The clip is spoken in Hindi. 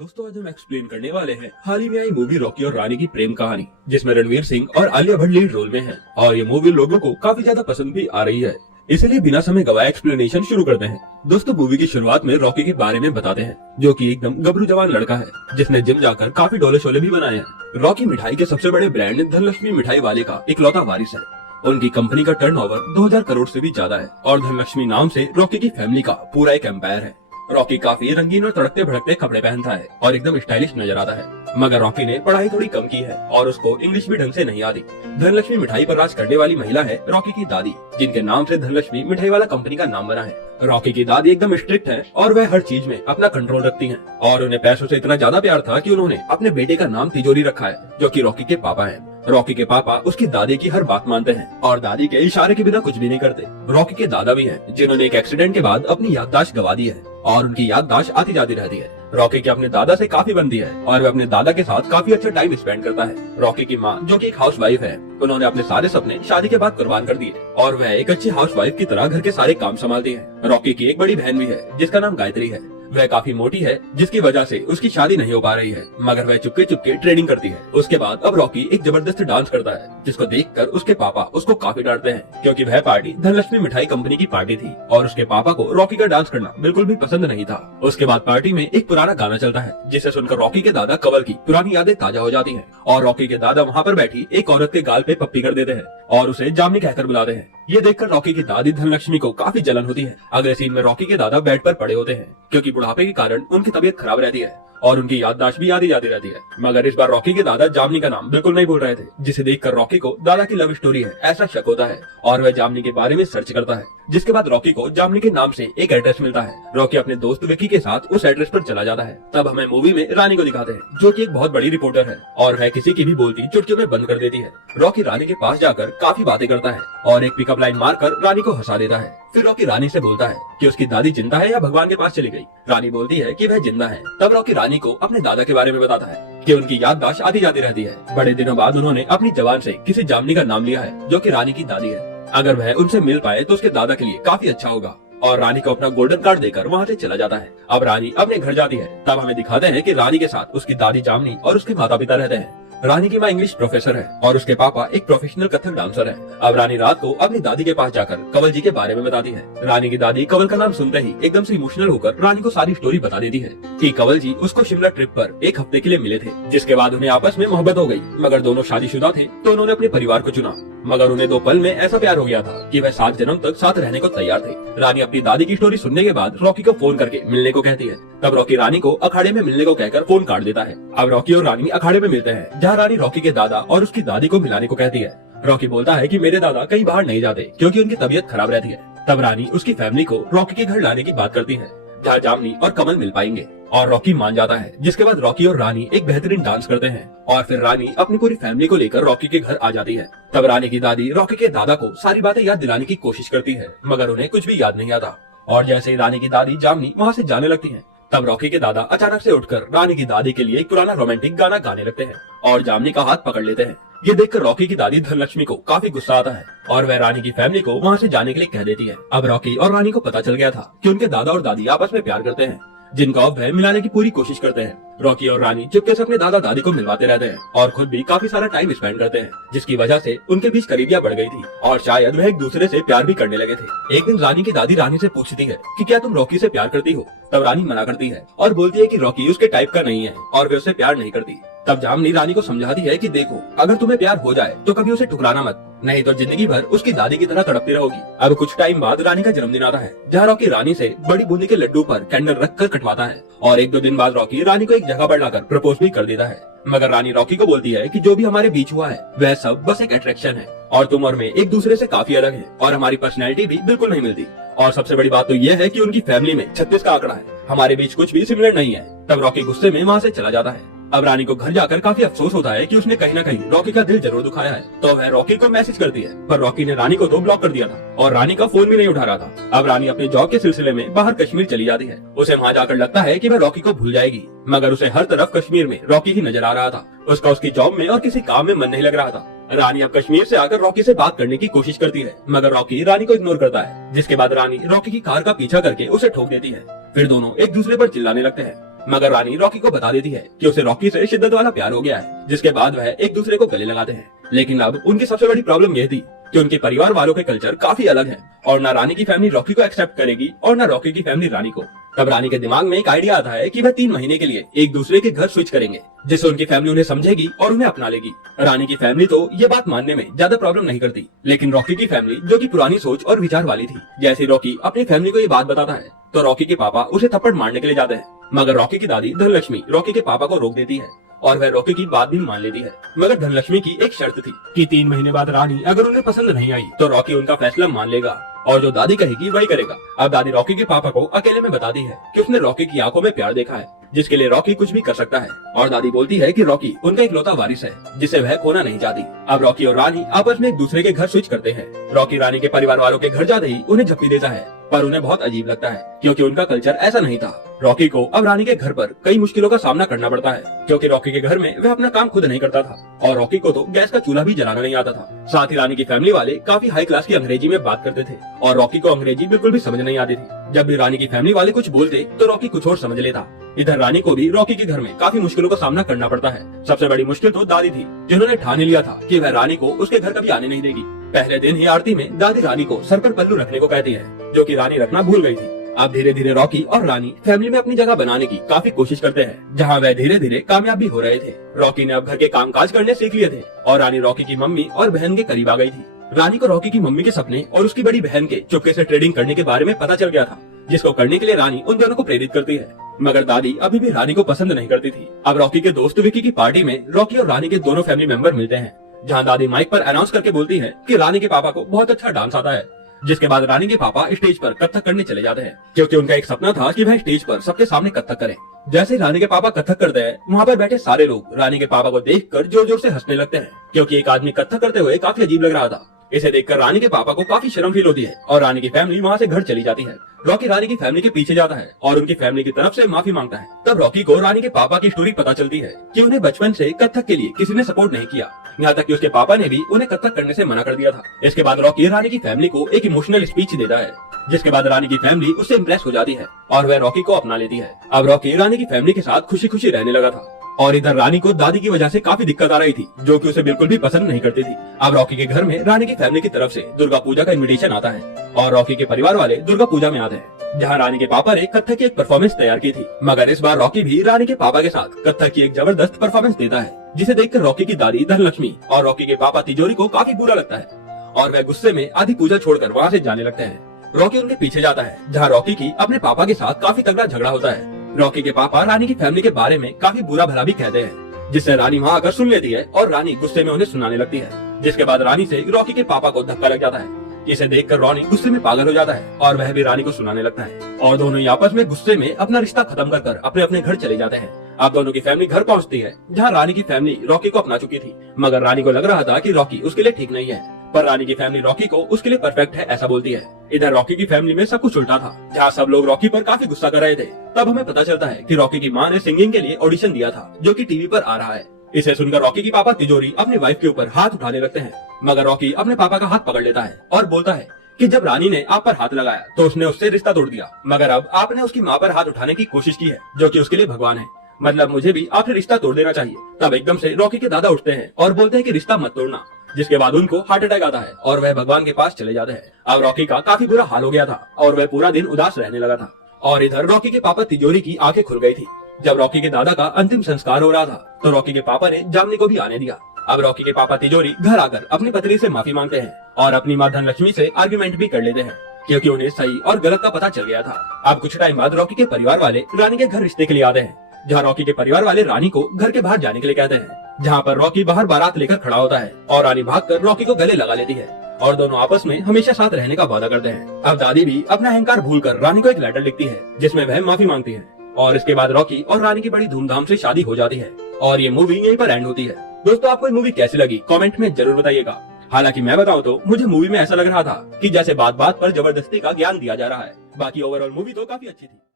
दोस्तों आज हम एक्सप्लेन करने वाले हैं हाल ही में आई मूवी रॉकी और रानी की प्रेम कहानी, जिसमें रणवीर सिंह और आलिया भट्ट लीड रोल में हैं। और ये मूवी लोगों को काफी ज्यादा पसंद भी आ रही है। इसलिए बिना समय गवाए एक्सप्लेनेशन शुरू करते हैं। दोस्तों मूवी की शुरुआत में रॉकी के बारे में बताते हैं, जो कि एकदम गबरू जवान लड़का है, जिसने जिम जाकर काफी डोले शोले भी बनाए हैं। रॉकी मिठाई के सबसे बड़े ब्रांड धनलक्ष्मी मिठाई वाले का इकलौता वारिस है। उनकी कंपनी का टर्नओवर 2000 करोड़ से भी ज्यादा है और धनलक्ष्मी नाम से रॉकी की फैमिली का पूरा एक एम्पायर है। रॉकी काफी रंगीन और तड़कते भड़कते कपड़े पहनता है और एकदम स्टाइलिश नजर आता है। मगर रॉकी ने पढ़ाई थोड़ी कम की है और उसको इंग्लिश भी ढंग से नहीं आती। धनलक्ष्मी मिठाई पर राज करने वाली महिला है रॉकी की दादी, जिनके नाम से धनलक्ष्मी मिठाई वाला कंपनी का नाम बना है। रॉकी की दादी एकदम स्ट्रिक्ट है और वह हर चीज में अपना कंट्रोल रखती हैं। और उन्हें पैसों से इतना ज्यादा प्यार था कि उन्होंने अपने बेटे का नाम तिजोरी रखा है, जो कि रॉकी के पापा हैं। रॉकी के पापा उसकी दादी की हर बात मानते हैं और दादी के इशारे के बिना कुछ भी नहीं करते। रॉकी के दादा भी हैं, जिन्होंने एक एक्सीडेंट के बाद अपनी याददाश्त गवा दी है और उनकी याददाश्त आती जाती रहती है। रॉकी की अपने दादा से काफी बनती है और वह अपने दादा के साथ काफी अच्छा टाइम स्पेंड करता है। रॉकी की माँ, जो कि एक हाउसवाइफ है, उन्होंने अपने सारे सपने शादी के बाद कुर्बान कर दिए और वह एक अच्छी हाउसवाइफ की तरह घर के सारे काम संभालती है। रॉकी की एक बड़ी बहन भी है, जिसका नाम गायत्री है। वह काफी मोटी है, जिसकी वजह से उसकी शादी नहीं हो पा रही है, मगर वह चुपके चुपके ट्रेनिंग करती है। उसके बाद अब रॉकी एक जबरदस्त डांस करता है, जिसको देखकर उसके पापा उसको काफी डांटते हैं, क्योंकि वह पार्टी धनलक्ष्मी मिठाई कंपनी की पार्टी थी और उसके पापा को रॉकी का डांस करना बिल्कुल भी पसंद नहीं था। उसके बाद पार्टी में एक पुराना गाना चलता है, जिसे सुनकर रॉकी के दादा कवल की पुरानी यादें ताजा हो जाती है और रॉकी के दादा वहाँ पर बैठी एक औरत के गाल पे पप्पी कर देते हैं और उसे जामनी कहकर बुलाते हैं। ये देखकर रॉकी की दादी धनलक्ष्मी को काफी जलन होती है। अगले सीन में रॉकी के दादा बेड पर पड़े होते हैं, क्योंकि बुढ़ापे के कारण उनकी तबीयत खराब रहती है और उनकी याददाश्त भी आती जाती रहती है। मगर इस बार रॉकी के दादा जामनी का नाम बिल्कुल नहीं बोल रहे थे, जिसे देखकर रॉकी को दादा की लव स्टोरी है ऐसा शक होता है और वह जामनी के बारे में सर्च करता है। जिसके बाद रॉकी को जामनी के नाम से एक एड्रेस मिलता है। रॉकी अपने दोस्त विकी के साथ उस एड्रेस पर चला जाता है। तब हमें मूवी में रानी को दिखाते हैं, जो कि एक बहुत बड़ी रिपोर्टर है और वह किसी की भी बोलती चुटकियों में बंद कर देती है। रॉकी रानी के पास जाकर काफी बातें करता है और एक पिकअप लाइन मारकर रानी को हंसा देता है। फिर रॉकी रानी से बोलता है कि उसकी दादी जिंदा है या भगवान के पास चली गई। रानी बोलती है कि वह जिंदा है। तब रॉकी रानी को अपने दादा के बारे में बताता है कि उनकी याददाश्त आती जाती रहती है। बड़े दिनों बाद उन्होंने अपनी जबान से किसी जामनी का नाम लिया है, जो कि रानी की दादी है। अगर वह उनसे मिल पाए तो उसके दादा के लिए काफी अच्छा होगा। और रानी को अपना गोल्डन कार्ड देकर वहाँ से चला जाता है। अब रानी अपने घर जाती है। तब हमें दिखाते हैं कि रानी के साथ उसकी दादी जामनी और उसके माता पिता रहते हैं। रानी की माँ इंग्लिश प्रोफेसर है और उसके पापा एक प्रोफेशनल कथक डांसर है। अब रानी रात को अपनी दादी के पास जाकर कवल जी के बारे में बताती है। रानी की दादी कवल का नाम सुनते ही एकदम से इमोशनल होकर रानी को सारी स्टोरी बता देती है कि कवल जी उसको शिमला ट्रिप पर एक हफ्ते के लिए मिले थे, जिसके बाद उन्हें आपस में मोहब्बत हो गई। मगर दोनों शादीशुदा थे तो उन्होंने अपने परिवार को चुना, मगर उन्हें 2 पल में ऐसा प्यार हो गया था कि वह 7 जन्म तक साथ रहने को तैयार थे। रानी अपनी दादी की स्टोरी सुनने के बाद रॉकी को फोन करके मिलने को कहती है। तब रॉकी रानी को अखाड़े में मिलने को कहकर फोन काट देता है। अब रॉकी और रानी अखाड़े में मिलते हैं, जहाँ रानी रॉकी के दादा और उसकी दादी को मिलाने को कहती है। रॉकी बोलता है कि मेरे दादा कहीं बाहर नहीं जाते, क्योंकि उनकी तबीयत खराब रहती है। तब रानी उसकी फैमिली को रॉकी के घर लाने की बात करती है, जहाँ जामनी और कमल मिल पाएंगे और रॉकी मान जाता है। जिसके बाद रॉकी और रानी एक बेहतरीन डांस करते हैं और फिर रानी अपनी पूरी फैमिली को लेकर रॉकी के घर आ जाती है। तब रानी की दादी रॉकी के दादा को सारी बातें याद दिलाने की कोशिश करती है, मगर उन्हें कुछ भी याद नहीं आता। और जैसे ही रानी की दादी जामनी वहाँ से जाने लगती है, तब रॉकी के दादा अचानक से उठकर रानी की दादी के लिए एक पुराना रोमांटिक गाना गाने लगते हैं और जामनी का हाथ पकड़ लेते हैं। ये देखकर रॉकी की दादी धनलक्ष्मी को काफी गुस्सा आता है और वह रानी की फैमिली को वहाँ से जाने के लिए कह देती है। अब रॉकी और रानी को पता चल गया था कि उनके दादा और दादी आपस में प्यार करते हैं, जिनका अब वह मिलाने की पूरी कोशिश करते हैं। रॉकी और रानी चुपके से अपने दादा दादी को मिलवाते रहते हैं और खुद भी काफी सारा टाइम स्पेंड करते हैं, जिसकी वजह से उनके बीच करीबियां बढ़ गई थी और शायद वह एक दूसरे से प्यार भी करने लगे थे। एक दिन रानी की दादी रानी से पूछती है कि क्या तुम रॉकी से प्यार करती हो। तब रानी मना करती है और बोलती है कि रॉकी उसके टाइप का नहीं है और वे उससे प्यार नहीं करती। तब जामनी रानी को समझाती है कि देखो, अगर तुम्हें प्यार हो जाए तो कभी उसे ठुकराना मत, नहीं तो जिंदगी भर उसकी दादी की तरह तड़पती रहोगी। अब कुछ टाइम बाद रानी का जन्मदिन आता है, जहाँ रॉकी रानी से बड़ी बूंदी के लड्डू पर कैंडल रखकर कटवाता है और 1-2 दिन बाद रॉकी रानी को एक जगह पर लाकर प्रपोज भी कर देता है। मगर रानी रॉकी को बोलती है कि जो भी हमारे बीच हुआ है वह सब बस एक अट्रैक्शन है और तुम और मैं एक दूसरे से काफी अलग हैं और हमारी पर्सनैलिटी भी बिल्कुल नहीं मिलती। और सबसे बड़ी बात तो यह है कि उनकी फैमिली में 36 का आंकड़ा है, हमारे बीच कुछ भी सिमिलर नहीं है। तब रॉकी गुस्से में वहाँ से चला जाता है। अब रानी को घर जाकर काफी अफसोस होता है कि उसने कहीं न कहीं रॉकी का दिल जरूर दुखाया है। तो वह रॉकी को मैसेज करती है, पर रॉकी ने रानी को तो ब्लॉक कर दिया था और रानी का फोन भी नहीं उठा रहा था। अब रानी अपने जॉब के सिलसिले में बाहर कश्मीर चली जाती है। उसे वहाँ जाकर लगता है कि वह रॉकी को भूल जाएगी, मगर उसे हर तरफ कश्मीर में रॉकी ही नजर आ रहा था। उसका उसकी जॉब में और किसी काम में मन नहीं लग रहा था। रानी अब कश्मीर से आकर रॉकी से बात करने की कोशिश करती है, मगर रॉकी रानी को इग्नोर करता है। जिसके बाद रानी रॉकी की कार का पीछा करके उसे ठोक देती है। फिर दोनों एक दूसरे पर चिल्लाने लगते हैं मगर रानी रॉकी को बता देती है कि उसे रॉकी से शिद्दत वाला प्यार हो गया है, जिसके बाद वह एक दूसरे को गले लगाते हैं। लेकिन अब उनकी सबसे बड़ी प्रॉब्लम यह थी कि उनके परिवार वालों के कल्चर काफी अलग है और न रानी की फैमिली रॉकी को एक्सेप्ट करेगी और न रॉकी की फैमिली रानी को। तब रानी के दिमाग में एक आइडिया आता है कि वह 3 महीने के लिए एक दूसरे के घर स्विच करेंगे, जिससे उनकी फैमिली उन्हें समझेगी और उन्हें अपना लेगी। रानी की फैमिली तो ये बात मानने में ज्यादा प्रॉब्लम नहीं करती, लेकिन रॉकी की फैमिली जो कि पुरानी सोच और विचार वाली थी, जैसे रॉकी अपनी फैमिली को ये बात बताता है तो रॉकी के पापा उसे थप्पड़ मारने के लिए जाते हैं। मगर रॉकी की दादी धनलक्ष्मी रॉकी के पापा को रोक देती है और वह रॉकी की बात भी मान लेती है। मगर धनलक्ष्मी की एक शर्त थी कि 3 महीने बाद रानी अगर उन्हें पसंद नहीं आई तो रॉकी उनका फैसला मान लेगा और जो दादी कहेगी वही करेगा। अब दादी रॉकी के पापा को अकेले में बताती है कि उसने रॉकी की आंखों में प्यार देखा है, जिसके लिए रॉकी कुछ भी कर सकता है। और दादी बोलती है कि रॉकी उनका इकलौता वारिस है, जिसे वह खोना नहीं चाहती। अब रॉकी और रानी आपस में एक दूसरे के घर स्विच करते हैं। रॉकी रानी के परिवार वालों के घर जाते ही उन्हें झप्पी देता है, पर उन्हें बहुत अजीब लगता है क्योंकि उनका कल्चर ऐसा नहीं था। रॉकी को अब रानी के घर पर कई मुश्किलों का सामना करना पड़ता है क्योंकि रॉकी के घर में वह अपना काम खुद नहीं करता था और रॉकी को तो गैस का चूल्हा भी जलाना नहीं आता था। साथ ही रानी की फैमिली वाले काफी हाई क्लास की अंग्रेजी में बात करते थे और रॉकी को अंग्रेजी बिल्कुल भी समझ नहीं आती थी। जब भी रानी की फैमिली वाले कुछ बोलते तो रॉकी कुछ और समझ लेता। इधर रानी को भी रॉकी के घर में काफी मुश्किलों का सामना करना पड़ता है। सबसे बड़ी मुश्किल तो दादी थी, जिन्होंने ठान लिया था कि वह रानी को उसके घर कभी आने नहीं देगी। पहले दिन ही आरती में दादी रानी को सर पर पल्लू रखने को कहती है, जो कि रानी रखना भूल गई थी। अब धीरे धीरे रॉकी और रानी फैमिली में अपनी जगह बनाने की काफी कोशिश करते हैं, जहाँ वह धीरे धीरे कामयाब भी हो रहे थे। रॉकी ने अब घर के कामकाज करने सीख लिए थे और रानी रॉकी की मम्मी और बहन के करीब आ गई थी। रानी को रॉकी की मम्मी के सपने और उसकी बड़ी बहन के चुपके से ट्रेडिंग करने के बारे में पता चल गया था, जिसको करने के लिए रानी उन दोनों को प्रेरित करती है। मगर दादी अभी भी रानी को पसंद नहीं करती थी। अब रॉकी के दोस्त विकी की पार्टी में रॉकी और रानी के दोनों फैमिली मेंबर मिलते हैं, जहाँ दादी माइक पर अनाउंस करके बोलती है कि रानी के पापा को बहुत अच्छा डांस आता है। जिसके बाद रानी के पापा स्टेज पर कथक करने चले जाते हैं, क्योंकि उनका एक सपना था कि वह स्टेज पर सबके सामने कथक करें। जैसे रानी के पापा कथक करते हैं, वहाँ पर बैठे सारे लोग रानी के पापा को देखकर जोर जोर से हंसने लगते हैं, क्योंकि एक आदमी कथक करते हुए काफी अजीब लग रहा था। इसे देखकर रानी के पापा को काफी शर्म फील होती है और रानी की फैमिली वहाँ से घर चली जाती है। रॉकी रानी की फैमिली के पीछे जाता है और उनकी फैमिली की तरफ से माफी मांगता है। तब रॉकी को रानी के पापा की स्टोरी पता चलती है कि उन्हें बचपन से कथक के लिए किसी ने सपोर्ट नहीं किया, यहाँ तक कि उसके पापा ने भी उन्हें कथक करने से मना कर दिया था। इसके बाद रॉकी रानी की फैमिली को एक इमोशनल स्पीच देता है, जिसके बाद रानी की फैमिली उससे इम्प्रेस हो जाती है और वह रॉकी को अपना लेती है। अब रॉकी रानी की फैमिली के साथ खुशी खुशी रहने लगा था और इधर रानी को दादी की वजह से काफी दिक्कत आ रही थी, जो कि उसे बिल्कुल भी पसंद नहीं करती थी। अब रॉकी के घर में रानी की फैमिली की तरफ से दुर्गा पूजा का इनविटेशन आता है और रॉकी के परिवार वाले दुर्गा पूजा में आते हैं, जहाँ रानी के पापा ने कथक की एक परफॉर्मेंस तैयार की थी। मगर इस बार रॉकी भी रानी के पापा के साथ कथक की एक जबरदस्त परफॉर्मेंस देता है, जिसे देखकर रॉकी की दादी धनलक्ष्मी और रॉकी के पापा तिजोरी को काफी बुरा लगता है और वह गुस्से में आधी पूजा छोड़कर वहाँ से जाने लगते हैं। रॉकी उनके पीछे जाता है, जहाँ रॉकी की अपने पापा के साथ काफी तगड़ा झगड़ा होता है। रॉकी के पापा रानी की फैमिली के बारे में काफी बुरा भला भी कहते हैं, जिससे रानी वहाँ आकर सुन लेती है और रानी गुस्से में उन्हें सुनाने लगती है। जिसके बाद रानी से रॉकी के पापा को धक्का लग जाता है, जिसे देखकर रॉनी गुस्से में पागल हो जाता है और वह भी रानी को सुनाने लगता है और दोनों ही आपस में गुस्से में अपना रिश्ता खत्म कर अपने अपने घर चले जाते हैं। अब दोनों की फैमिली घर पहुँचती है, जहाँ रानी की फैमिली रॉकी को अपना चुकी थी। मगर रानी को लग रहा था कि रॉकी उसके लिए ठीक नहीं है, पर रानी की फैमिली रॉकी को उसके लिए परफेक्ट है ऐसा बोलती है। इधर रॉकी की फैमिली में सब कुछ उल्टा था, जहाँ सब लोग रॉकी पर काफी गुस्सा कर रहे थे। तब हमें पता चलता है कि रॉकी की माँ ने सिंगिंग के लिए ऑडिशन दिया था, जो कि टीवी पर आ रहा है। इसे सुनकर रॉकी की पापा तिजोरी अपनी वाइफ के ऊपर हाथ उठाने लगते हैं, मगर रॉकी अपने पापा का हाथ पकड़ लेता है और बोलता है कि जब रानी ने आप पर हाथ लगाया तो उसने उससे रिश्ता तोड़ दिया, मगर अब आपने उसकी माँ पर हाथ उठाने की कोशिश की है, जो कि उसके लिए भगवान है, मतलब मुझे भी आपसे रिश्ता तोड़ देना चाहिए। तब एकदम से रॉकी के दादा उठते हैं और बोलते हैं कि रिश्ता मत तोड़ना, जिसके बाद उनको हार्ट अटैक आता है और वह भगवान के पास चले जाते हैं। अब रॉकी का काफी बुरा हाल हो गया था और वह पूरा दिन उदास रहने लगा था। और इधर रॉकी के पापा तिजोरी की आंखें खुल गई थी। जब रॉकी के दादा का अंतिम संस्कार हो रहा था तो रॉकी के पापा ने जामनी को भी आने दिया। अब रॉकी के पापा तिजोरी घर आकर अपनी पत्नी से माफी मांगते हैं और अपनी माँ धनलक्ष्मी से आर्ग्यूमेंट भी कर लेते हैं, क्योंकि उन्हें सही और गलत का पता चल गया था। अब कुछ टाइम बाद रॉकी के परिवार वाले रानी के घर रिश्ते के लिए आते हैं, जहाँ रॉकी के परिवार वाले रानी को घर के बाहर जाने के लिए कहते हैं, जहाँ पर रॉकी बाहर बारात लेकर खड़ा होता है और रानी भागकर रॉकी को गले लगा लेती है और दोनों आपस में हमेशा साथ रहने का वादा करते हैं। अब दादी भी अपना अहंकार भूलकर रानी को एक लेटर लिखती है, जिसमें वह माफी मांगती है और इसके बाद रॉकी और रानी की बड़ी धूमधाम से शादी हो जाती है और ये मूवी यहीं पर एंड होती है। दोस्तों, आपको ये मूवी कैसी लगी कमेंट में जरूर बताइएगा। हालांकि मैं बताऊं तो मुझे मूवी में ऐसा लग रहा था कि जैसे बात बात पर जबरदस्ती का ज्ञान दिया जा रहा है। बाकी ओवरऑल मूवी तो काफी अच्छी थी।